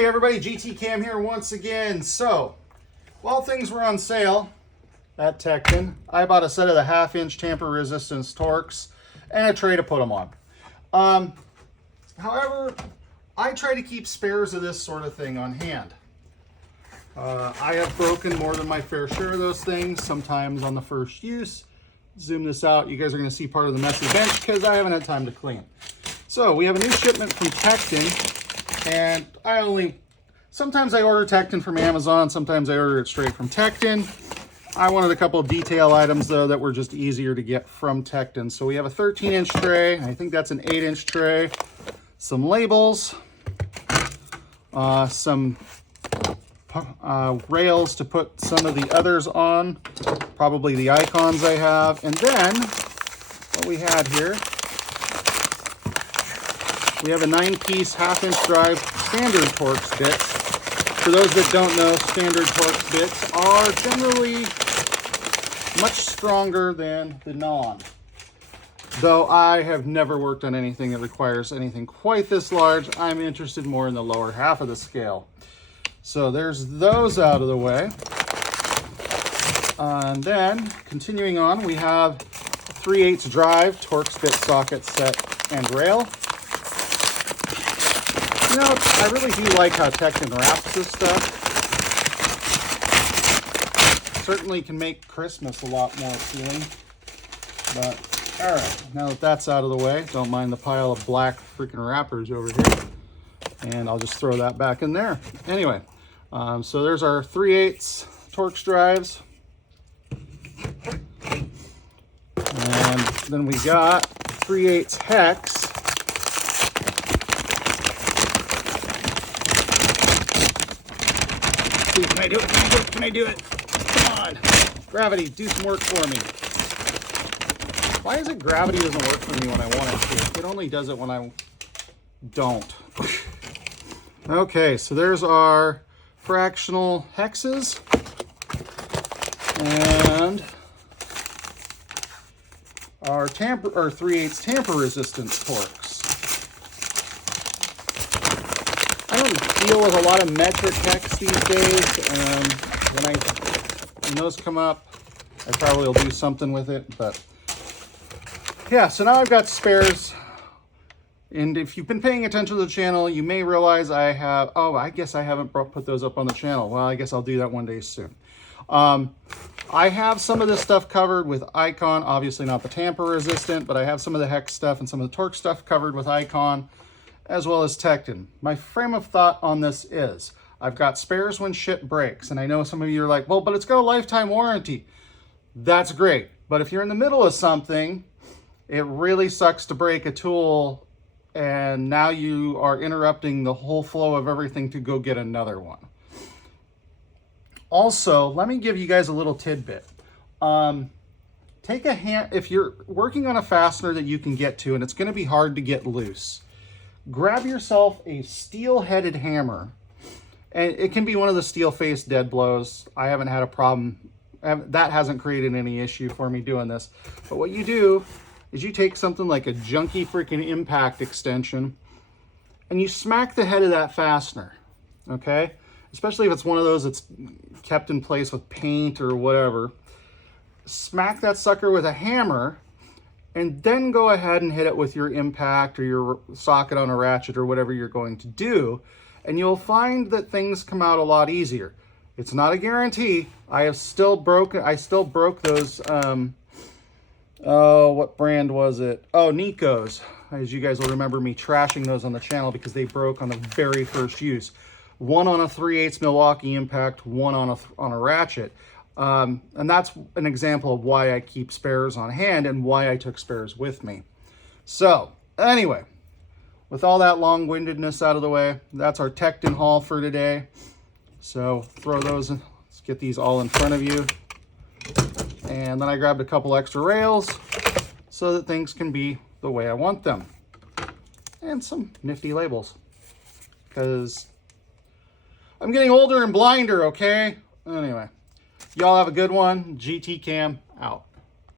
Hey everybody, GT Cam here once again. So, while things were on sale at Tekton, I bought a set of the 1/2-inch tamper-resistant Torx and a tray to put them on. However, I try to keep spares of this sort of thing on hand. I have broken more than my fair share of those things, sometimes on the first use. Zoom this out, you guys are going to see part of the messy bench because I haven't had time to clean. So, we have a new shipment from Tekton. And sometimes I order Tekton from Amazon, sometimes I order it straight from Tekton. I wanted a couple of detail items though that were just easier to get from Tekton. So we have a 13-inch tray, I think that's an 8-inch tray, some labels, some rails to put some of the others on, probably the icons I have, and then what we had here, we have a 9-piece 1/2-inch drive standard Torx bits. For those that don't know, standard Torx bits are generally much stronger than the non. Though I have never worked on anything that requires anything quite this large, I'm interested more in the lower half of the scale. So there's those out of the way. And then, continuing on, we have 3/8 drive Torx bit socket set and rail. You know, I really do like how Tekton wraps this stuff. Certainly can make Christmas a lot more appealing. But, alright, now that that's out of the way, don't mind the pile of black freaking wrappers over here. And I'll just throw that back in there. Anyway, so there's our 3/8 Torx drives. And then we got 3/8 hex. Can I do it? Can I do it? Can I do it? Come on. Gravity, do some work for me. Why is it gravity doesn't work for me when I want it to? It only does it when I don't. Okay, so there's our fractional hexes. And our 3/8 tamper-resistant Torx. I don't deal with a lot of metric hex these days. When those come up, I probably will do something with it. But yeah, so now I've got spares. And if you've been paying attention to the channel, you may realize I have, I guess I haven't put those up on the channel. Well, I guess I'll do that one day soon. I have some of this stuff covered with Icon, obviously not the tamper-resistant, but I have some of the hex stuff and some of the Torx stuff covered with Icon, as well as Tekton. My frame of thought on this is, I've got spares when shit breaks, and I know some of you are like, well, but it's got a lifetime warranty. That's great, but if you're in the middle of something, it really sucks to break a tool, and now you are interrupting the whole flow of everything to go get another one. Also, let me give you guys a little tidbit. If you're working on a fastener that you can get to, and it's gonna be hard to get loose, grab yourself a steel-headed hammer, and it can be one of the steel-faced dead blows. I haven't had a problem. That hasn't created any issue for me doing this. But what you do is you take something like a junky freaking impact extension, and you smack the head of that fastener, okay? Especially if it's one of those that's kept in place with paint or whatever. Smack that sucker with a hammer, and then go ahead and hit it with your impact or your socket on a ratchet or whatever you're going to do, and you'll find that things come out a lot easier. It's not a guarantee. I still broke those, what brand was it? Oh, Nico's. As you guys will remember me trashing those on the channel because they broke on the very first use. One on a 3/8 Milwaukee impact, one on a ratchet. And that's an example of why I keep spares on hand and why I took spares with me. So, anyway, with all that long-windedness out of the way, that's our Tekton haul for today. So, throw those in. Let's get these all in front of you. And then I grabbed a couple extra rails so that things can be the way I want them. And some nifty labels. Because I'm getting older and blinder, okay? Anyway. Y'all have a good one. GT Cam out.